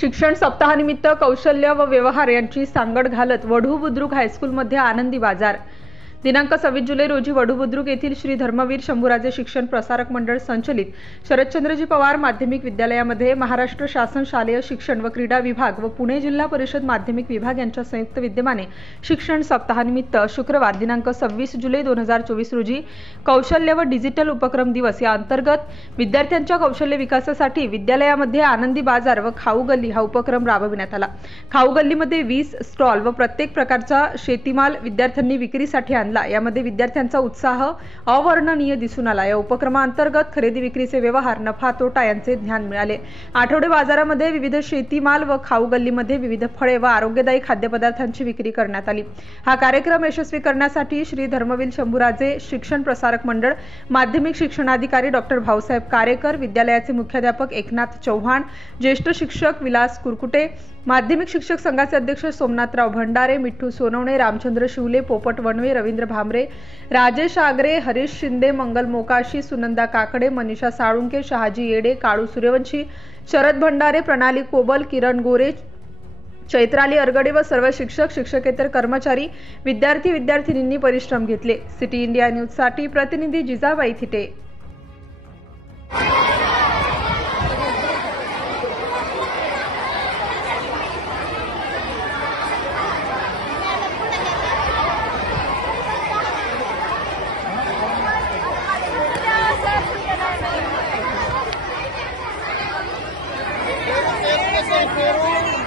शिक्षण सप्ताहानिमित्त कौशल्य व व्यवहार यांची सांगड घालत वढू बुद्रुक हायस्कूलमध्ये आनंदी बाजार। दिनांक 26 जुलै रोजी वढू बुद्रुक येथील श्री धर्मवीर शंभूराजे शिक्षण प्रसारक मंडळ संचलित शरदचंद्रजी पवार माध्यमिक विद्यालयामध्ये महाराष्ट्र शासन शालेय शिक्षण व क्रीडा विभाग व पुणे जिल्हा परिषद माध्यमिक विभाग यांच्या संयुक्त विद्यमाने शिक्षण सप्ताहानिमित्त शुक्रवार दिनांक 26 जुलै 2024 रोजी कौशल्य व डिजिटल उपक्रम दिवस या अंतर्गत विद्यार्थ्यांच्या कौशल्य विकासासाठी विद्यालयामध्ये आनंदी बाजार व खाऊ गल्ली हा उपक्रम राबविण्यात आला। खाऊ गल्लीमध्ये 20 स्टॉल व प्रत्येक प्रकारचा शेतीमाल विद्यार्थ्यांनी विक्रीसाठी आणला। यामध्ये विद्यार्थ्यांचा उत्साह अवर्णनीय दिसून आला। या उपक्रमांतर्गत खरेदी विक्रीचे व्यवहार नफा तोटा यांचे ज्ञान मिळाले। आठवडे बाजारामध्ये विविध शेतीमाल व खाऊ गल्लीमध्ये विविध फळे व आरोग्यदायी खाद्यपदार्थांची विक्री करण्यात आली। हा कार्यक्रम यशस्वी करण्यासाठी श्री धर्मवीर शंभूराजे शिक्षण प्रसारक मंडळ, माध्यमिक शिक्षणाधिकारी डॉक्टर भाऊसाहेब कारेकर, विद्यालयाचे मुख्याध्यापक एकनाथ चव्हाण, ज्येष्ठ शिक्षक विलास कुरकुटे, माध्यमिक शिक्षक संघाचे अध्यक्ष सोमनाथराव भंडारे, मिठ्ठू सोनवणे, रामचंद्र शिवले, पोपट वणवे, रवींद्र भामरे, राजेश आगरे, हरीश शिंदे, मंगल मोकाशी, सुनंदा काकडे, मनीषा साळुंके, शहाजी येडे, काळू सूर्यवंशी, शरद भंडारे, प्रणाली कोबल, किरण गोरे, चैत्राली अरगडे व सर्व शिक्षक शिक्षकेतर कर्मचारी, विद्यार्थी विद्यार्थिनींनी परिश्रम घेतले। सिटी इंडिया न्यूज साठी प्रतिनिधी जिजाबाई थिटे। Pero